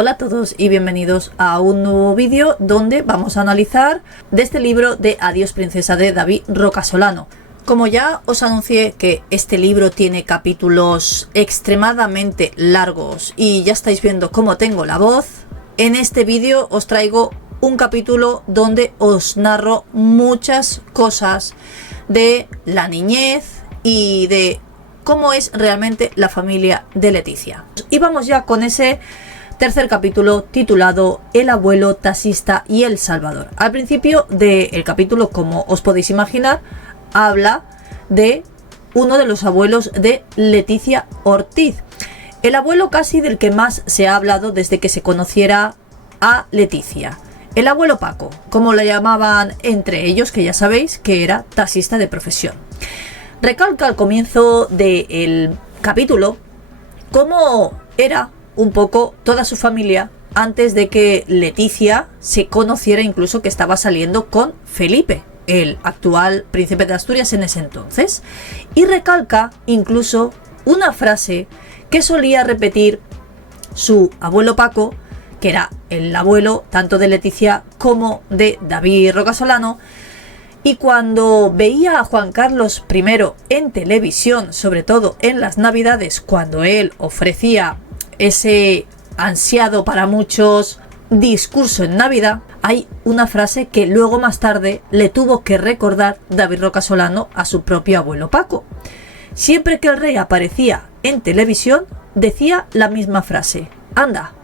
Hola a todos y bienvenidos a un nuevo vídeo donde vamos a analizar de este libro de Adiós Princesa de David Rocasolano. Como ya os anuncié que este libro tiene capítulos extremadamente largos y ya estáis viendo cómo tengo la voz, en este vídeo os traigo un capítulo donde os narro muchas cosas de la niñez y de cómo es realmente la familia de Leticia. Y vamos ya con ese tercer capítulo titulado El abuelo taxista y el Salvador. Al principio del capítulo, como os podéis imaginar, habla de uno de los abuelos de Leticia Ortiz, el abuelo casi del que más se ha hablado desde que se conociera a Leticia, el abuelo Paco, como le llamaban entre ellos, que ya sabéis que era taxista de profesión. Recalca al comienzo del capítulo cómo era un poco toda su familia antes de que Leticia se conociera, incluso que estaba saliendo con Felipe, el actual príncipe de Asturias en ese entonces, y recalca incluso una frase que solía repetir su abuelo Paco, que era el abuelo tanto de Leticia como de David Rocasolano. Y cuando veía a Juan Carlos I en televisión, sobre todo en las Navidades, cuando él ofrecía ese ansiado para muchos discurso en Navidad, hay una frase que luego más tarde le tuvo que recordar David Rocasolano a su propio abuelo Paco. Siempre que el rey aparecía en televisión, decía la misma frase: anda,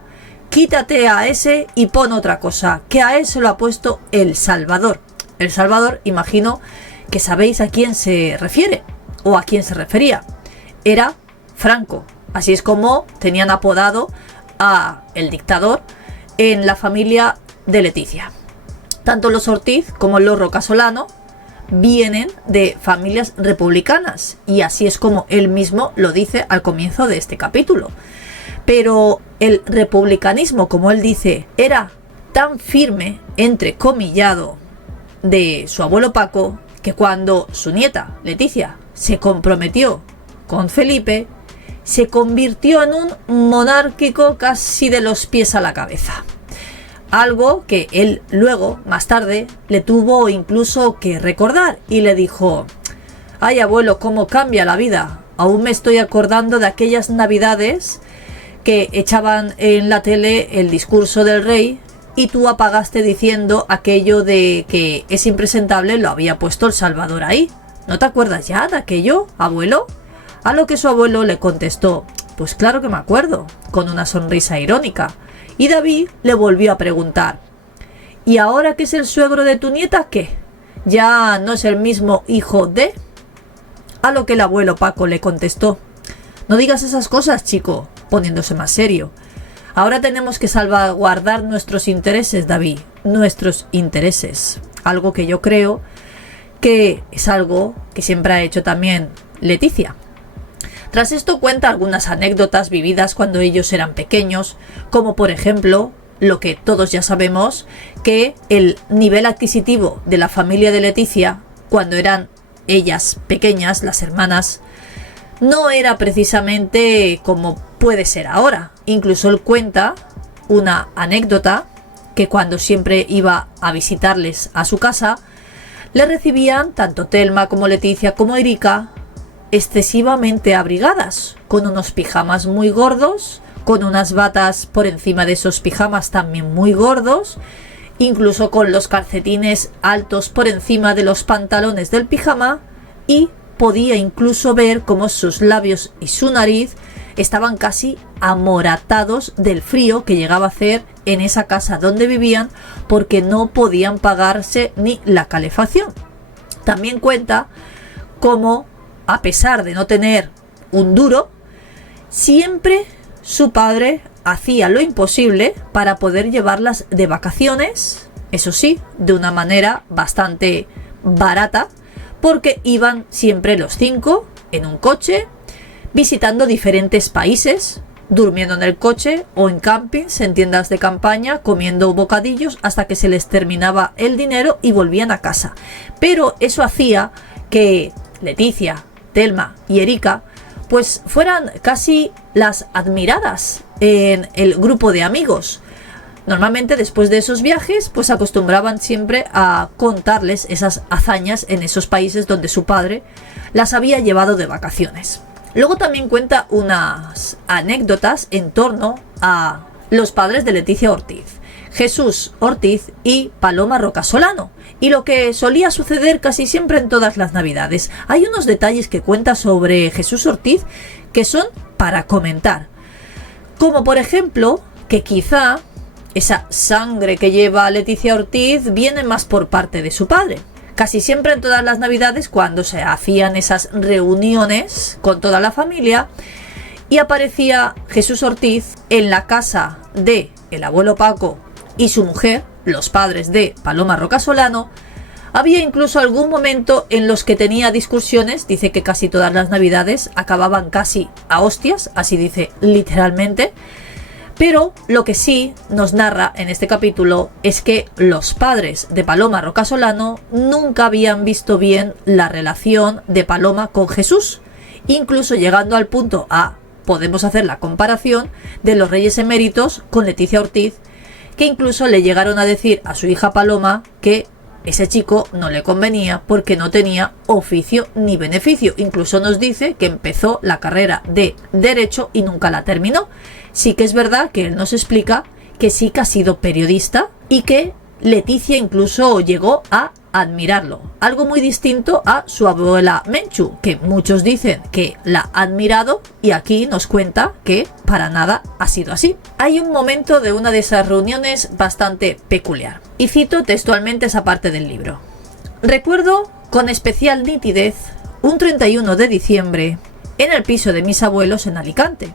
quítate a ese y pon otra cosa, que a ese lo ha puesto el Salvador. El Salvador, imagino que sabéis a quién se refiere o a quién se refería. Era Franco. Así es como tenían apodado a el dictador en la familia de Leticia. Tanto los Ortiz como los Rocasolano vienen de familias republicanas y así es como él mismo lo dice al comienzo de este capítulo. Pero el republicanismo, como él dice, era tan firme, entrecomillado, de su abuelo Paco, que cuando su nieta Leticia se comprometió con Felipe, se convirtió en un monárquico casi de los pies a la cabeza. Algo que él luego, más tarde, le tuvo incluso que recordar y le dijo: ay abuelo, cómo cambia la vida. Aún me estoy acordando de aquellas navidades que echaban en la tele el discurso del rey y tú apagaste diciendo aquello de que ese impresentable lo había puesto el Salvador ahí. ¿No te acuerdas ya de aquello, abuelo? A lo que su abuelo le contestó: pues claro que me acuerdo, con una sonrisa irónica. Y David le volvió a preguntar: ¿y ahora que es el suegro de tu nieta, qué? ¿Ya no es el mismo hijo de...? A lo que el abuelo Paco le contestó: no digas esas cosas, chico, poniéndose más serio. Ahora tenemos que salvaguardar nuestros intereses, David, nuestros intereses. Algo que yo creo que es algo que siempre ha hecho también Leticia. Tras esto cuenta algunas anécdotas vividas cuando ellos eran pequeños, como por ejemplo, lo que todos ya sabemos, que el nivel adquisitivo de la familia de Leticia, cuando eran ellas pequeñas, las hermanas, no era precisamente como puede ser ahora. Incluso él cuenta una anécdota que cuando siempre iba a visitarles a su casa, le recibían tanto Telma como Leticia como Erika excesivamente abrigadas, con unos pijamas muy gordos, con unas batas por encima de esos pijamas también muy gordos, incluso con los calcetines altos por encima de los pantalones del pijama, y podía incluso ver cómo sus labios y su nariz estaban casi amoratados del frío que llegaba a hacer en esa casa donde vivían, porque no podían pagarse ni la calefacción. También cuenta cómo, a pesar de no tener un duro, siempre su padre hacía lo imposible para poder llevarlas de vacaciones, eso sí, de una manera bastante barata, porque iban siempre los 5 en un coche, visitando diferentes países, durmiendo en el coche o en campings, en tiendas de campaña, comiendo bocadillos hasta que se les terminaba el dinero y volvían a casa. Pero eso hacía que Leticia, Telma y Erika pues fueran casi las admiradas en el grupo de amigos. Normalmente después de esos viajes pues acostumbraban siempre a contarles esas hazañas en esos países donde su padre las había llevado de vacaciones. Luego también cuenta unas anécdotas en torno a los padres de Leticia Ortiz, Jesús Ortiz y Paloma Rocasolano, y lo que solía suceder casi siempre en todas las navidades. Hay unos detalles que cuenta sobre Jesús Ortiz que son para comentar, como por ejemplo que quizá esa sangre que lleva Leticia Ortiz viene más por parte de su padre. Casi siempre en todas las navidades, cuando se hacían esas reuniones con toda la familia y aparecía Jesús Ortiz en la casa de el abuelo Paco y su mujer, los padres de Paloma Rocasolano, había incluso algún momento en los que tenía discusiones. Dice que casi todas las navidades acababan casi a hostias, así dice literalmente. Pero lo que sí nos narra en este capítulo es que los padres de Paloma Rocasolano nunca habían visto bien la relación de Paloma con Jesús, incluso llegando al punto podemos hacer la comparación de los Reyes Eméritos con Leticia Ortiz, que incluso le llegaron a decir a su hija Paloma que ese chico no le convenía porque no tenía oficio ni beneficio. Incluso nos dice que empezó la carrera de Derecho y nunca la terminó. Sí que es verdad que él nos explica que sí que ha sido periodista y que Leticia incluso llegó a admirarlo. Algo muy distinto a su abuela Menchu, que muchos dicen que la ha admirado, y aquí nos cuenta que para nada ha sido así. Hay un momento de una de esas reuniones bastante peculiar, y cito textualmente esa parte del libro. Recuerdo con especial nitidez un 31 de diciembre en el piso de mis abuelos en Alicante.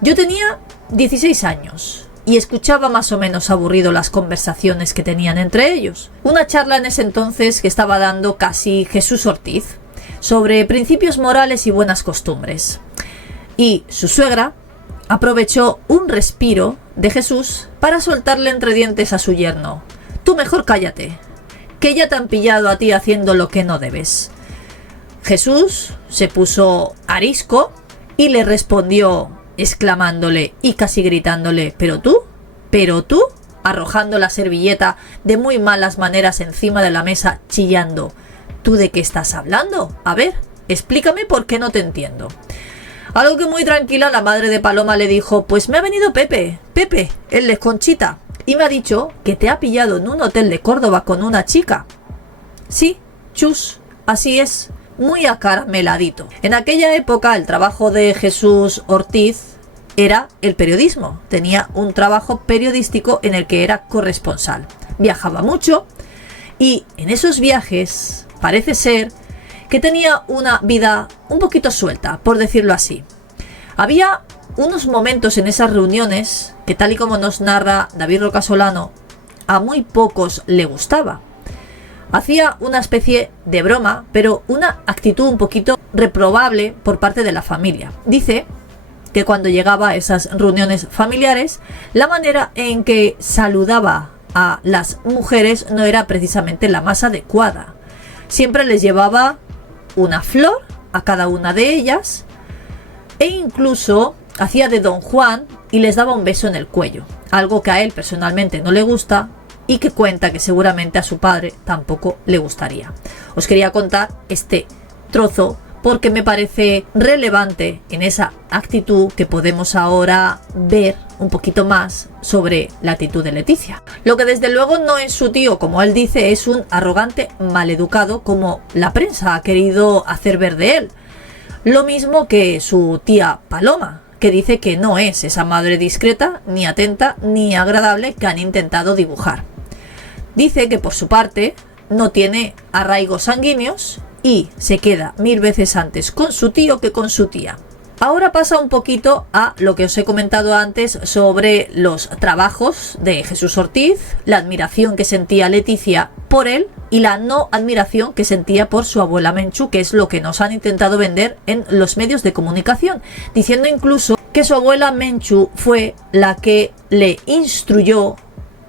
Yo tenía 16 años y escuchaba más o menos aburrido las conversaciones que tenían entre ellos. Una charla en ese entonces que estaba dando casi Jesús Ortiz sobre principios morales y buenas costumbres. Y su suegra aprovechó un respiro de Jesús para soltarle entre dientes a su yerno: tú mejor cállate, que ya te han pillado a ti haciendo lo que no debes. Jesús se puso arisco y le respondió exclamándole y casi gritándole: ¿pero tú? Arrojando la servilleta de muy malas maneras encima de la mesa, chillando: ¿tú de qué estás hablando? A ver, explícame por qué no te entiendo. A lo que muy tranquila la madre de Paloma le dijo: pues me ha venido Pepe, el de Conchita, y me ha dicho que te ha pillado en un hotel de Córdoba con una chica. Sí, chus, así es. Muy acarameladito. En aquella época el trabajo de Jesús Ortiz era el periodismo. Tenía un trabajo periodístico en el que era corresponsal. Viajaba mucho y en esos viajes parece ser que tenía una vida un poquito suelta, por decirlo así. Había unos momentos en esas reuniones que, tal y como nos narra David Rocasolano, a muy pocos le gustaba. Hacía una especie de broma, pero una actitud un poquito reprobable por parte de la familia. Dice que cuando llegaba a esas reuniones familiares, la manera en que saludaba a las mujeres no era precisamente la más adecuada. Siempre les llevaba una flor a cada una de ellas e incluso hacía de Don Juan y les daba un beso en el cuello, algo que a él personalmente no le gusta y que cuenta que seguramente a su padre tampoco le gustaría. Os quería contar este trozo porque me parece relevante en esa actitud que podemos ahora ver un poquito más sobre la actitud de Leticia. Lo que desde luego no es su tío, como él dice, es un arrogante maleducado como la prensa ha querido hacer ver de él. Lo mismo que su tía Paloma, que dice que no es esa madre discreta, ni atenta, ni agradable que han intentado dibujar. Dice que por su parte no tiene arraigos sanguíneos y se queda 1000 veces antes con su tío que con su tía. Ahora pasa un poquito a lo que os he comentado antes sobre los trabajos de Jesús Ortiz, la admiración que sentía Leticia por él y la no admiración que sentía por su abuela Menchu, que es lo que nos han intentado vender en los medios de comunicación, diciendo incluso que su abuela Menchu fue la que le instruyó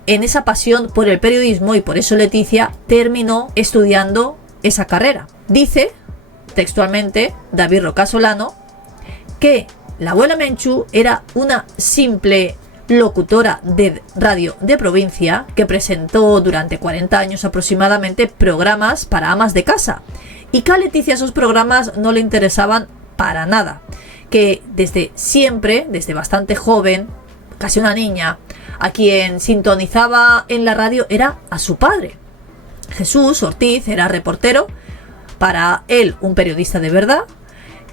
en esa pasión por el periodismo y por eso Leticia terminó estudiando esa carrera. Dice textualmente David Rocasolano que la abuela Menchú era una simple locutora de radio de provincia que presentó durante 40 años aproximadamente programas para amas de casa, y que a Leticia esos programas no le interesaban para nada, que desde siempre, desde bastante joven, casi una niña, a quien sintonizaba en la radio era a su padre. Jesús Ortiz era reportero, para él un periodista de verdad,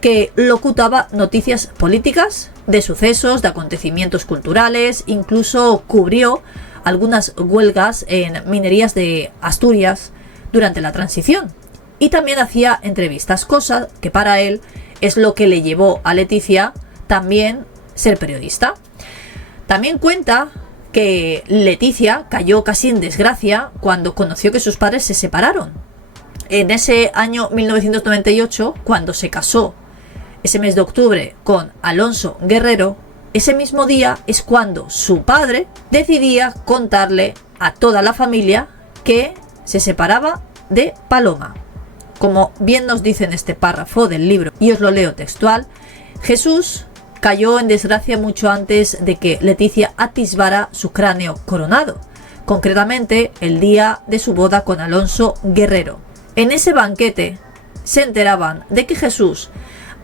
que locutaba noticias políticas, de sucesos, de acontecimientos culturales, incluso cubrió algunas huelgas en minerías de Asturias durante la transición. Y también hacía entrevistas, cosa que para él es lo que le llevó a Leticia también ser periodista. También cuenta que Leticia cayó casi en desgracia cuando conoció que sus padres se separaron. En ese año 1998, cuando se casó ese mes de octubre con Alonso Guerrero, ese mismo día es cuando su padre decidía contarle a toda la familia que se separaba de Paloma. Como bien nos dice en este párrafo del libro, y os lo leo textual, Jesús cayó en desgracia mucho antes de que Leticia atisbara su cráneo coronado, concretamente el día de su boda con Alonso Guerrero. En ese banquete se enteraban de que Jesús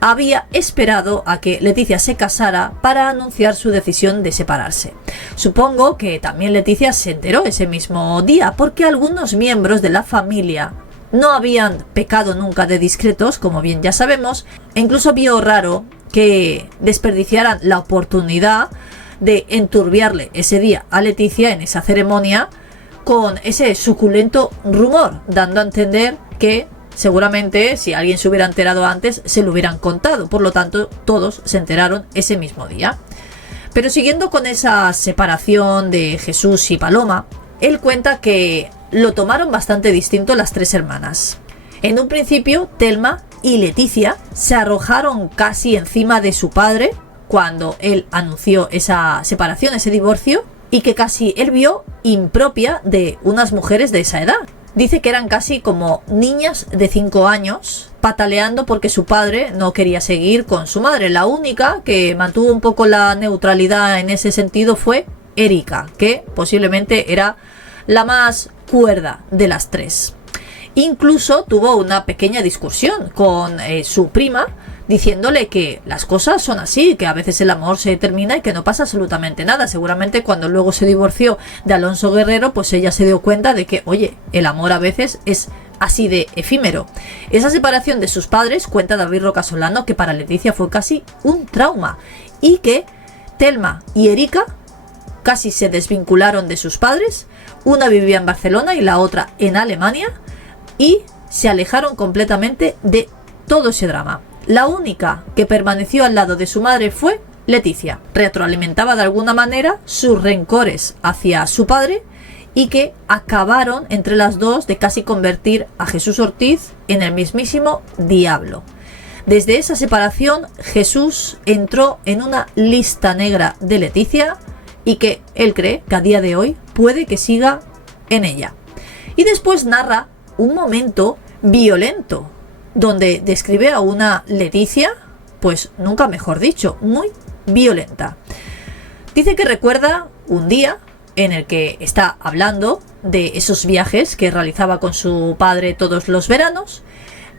había esperado a que Leticia se casara para anunciar su decisión de separarse. Supongo que también Leticia se enteró ese mismo día, porque algunos miembros de la familia no habían pecado nunca de discretos, como bien ya sabemos, e incluso vio raro que desperdiciaran la oportunidad de enturbiarle ese día a Leticia en esa ceremonia con ese suculento rumor, dando a entender que seguramente si alguien se hubiera enterado antes se lo hubieran contado. Por lo tanto, todos se enteraron ese mismo día. Pero siguiendo con esa separación de Jesús y Paloma, él cuenta que lo tomaron bastante distinto las tres hermanas. En un principio, Telma y Leticia se arrojaron casi encima de su padre cuando él anunció esa separación, ese divorcio, y que casi él vio impropia de unas mujeres de esa edad. Dice que eran casi como niñas de 5 años pataleando porque su padre no quería seguir con su madre. La única que mantuvo un poco la neutralidad en ese sentido fue Erika, que posiblemente era la más cuerda de las tres. Incluso tuvo una pequeña discusión con su prima, diciéndole que las cosas son así, que a veces el amor se termina y que no pasa absolutamente nada. Seguramente cuando luego se divorció de Alonso Guerrero, pues ella se dio cuenta de que, oye, el amor a veces es así de efímero. Esa separación de sus padres, cuenta David Rocasolano, que para Leticia fue casi un trauma, y que Telma y Erika casi se desvincularon de sus padres. Una vivía en Barcelona y la otra en Alemania, y se alejaron completamente de todo ese drama. La única que permaneció al lado de su madre fue Leticia. Retroalimentaba de alguna manera sus rencores hacia su padre, y que acabaron entre las dos de casi convertir a Jesús Ortiz en el mismísimo diablo. Desde esa separación, Jesús entró en una lista negra de Leticia, y que él cree que a día de hoy puede que siga en ella. Y después narra un momento violento, donde describe a una Leticia, pues nunca mejor dicho, muy violenta. Dice que recuerda un día en el que está hablando de esos viajes que realizaba con su padre todos los veranos,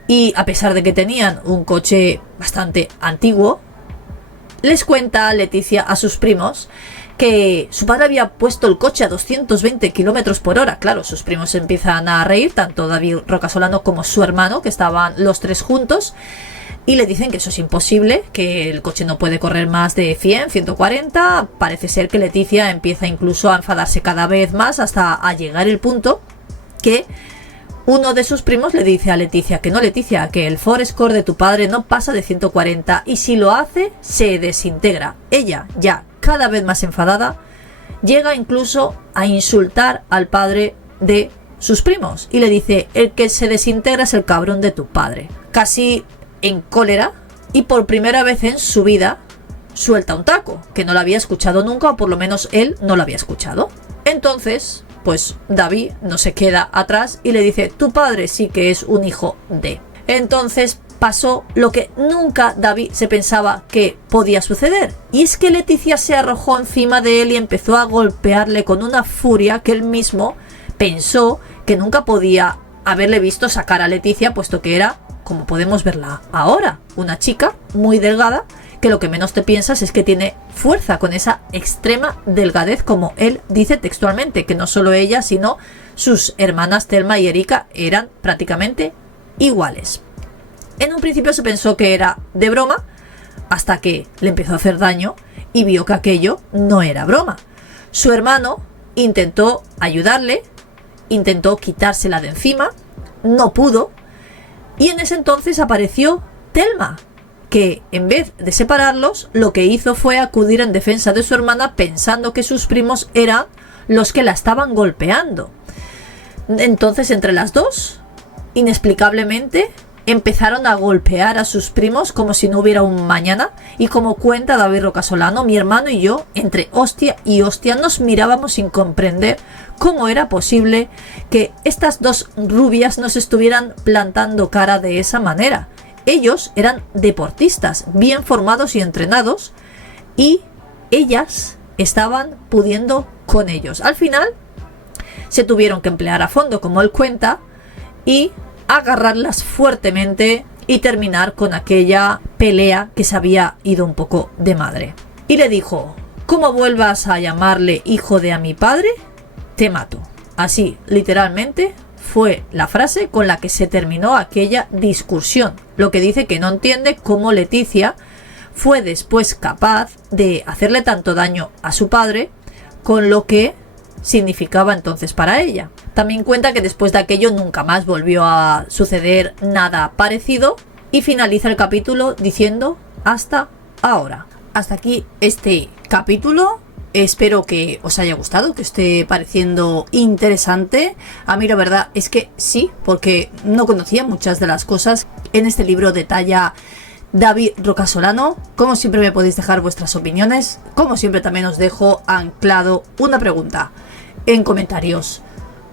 y a pesar de que tenían un coche bastante antiguo, les cuenta Leticia a sus primos que su padre había puesto el coche a 220 kilómetros por hora. Claro, sus primos empiezan a reír, tanto David Rocasolano como su hermano, que estaban los tres juntos, y le dicen que eso es imposible, que el coche no puede correr más de 100, 140. Parece ser que Leticia empieza incluso a enfadarse cada vez más, hasta a llegar el punto que uno de sus primos le dice a Leticia que no, Leticia, que el Ford Escort de tu padre no pasa de 140, y si lo hace, se desintegra. Ella, ya cada vez más enfadada, llega incluso a insultar al padre de sus primos y le dice: el que se desintegra es el cabrón de tu padre. Casi en cólera, y por primera vez en su vida suelta un taco, que no lo había escuchado nunca, o por lo menos él no lo había escuchado. Entonces, pues David no se queda atrás y le dice: tu padre sí que es un hijo de... Entonces pasó lo que nunca David se pensaba que podía suceder. Y es que Leticia se arrojó encima de él y empezó a golpearle con una furia que él mismo pensó que nunca podía haberle visto sacar a Leticia, puesto que era, como podemos verla ahora, una chica muy delgada, que lo que menos te piensas es que tiene fuerza, con esa extrema delgadez, como él dice textualmente, que no solo ella, sino sus hermanas Thelma y Erika eran prácticamente iguales. En un principio se pensó que era de broma, hasta que le empezó a hacer daño y vio que aquello no era broma. Su hermano intentó ayudarle, intentó quitársela de encima, no pudo, y en ese entonces apareció Thelma, que en vez de separarlos, lo que hizo fue acudir en defensa de su hermana, pensando que sus primos eran los que la estaban golpeando. Entonces, entre las dos, inexplicablemente, empezaron a golpear a sus primos como si no hubiera un mañana, y como cuenta David Rocasolano, mi hermano y yo, entre hostia y hostia, nos mirábamos sin comprender cómo era posible que estas dos rubias nos estuvieran plantando cara de esa manera. Ellos eran deportistas, bien formados y entrenados, y ellas estaban pudiendo con ellos. Al final se tuvieron que emplear a fondo, como él cuenta, y agarrarlas fuertemente y terminar con aquella pelea que se había ido un poco de madre. Y le dijo: como vuelvas a llamarle hijo de a mi padre, te mato. Así, literalmente, fue la frase con la que se terminó aquella discusión. Lo que dice que no entiende cómo Leticia fue después capaz de hacerle tanto daño a su padre, con lo que significaba entonces para ella. También cuenta que después de aquello nunca más volvió a suceder nada parecido, y finaliza el capítulo diciendo: hasta ahora. Hasta aquí este capítulo. Espero que os haya gustado, que os esté pareciendo interesante. A mí la verdad es que sí, porque no conocía muchas de las cosas en este libro. Detalla David Rocasolano. Como siempre me podéis dejar vuestras opiniones. Como siempre también os dejo anclado una pregunta en comentarios.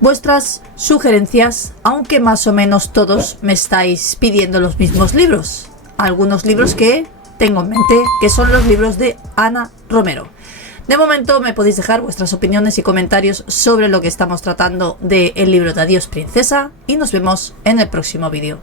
Vuestras sugerencias, aunque más o menos todos me estáis pidiendo los mismos libros. Algunos libros que tengo en mente, que son los libros de Ana Romero. De momento me podéis dejar vuestras opiniones y comentarios sobre lo que estamos tratando del libro de Adiós Princesa, y nos vemos en el próximo vídeo.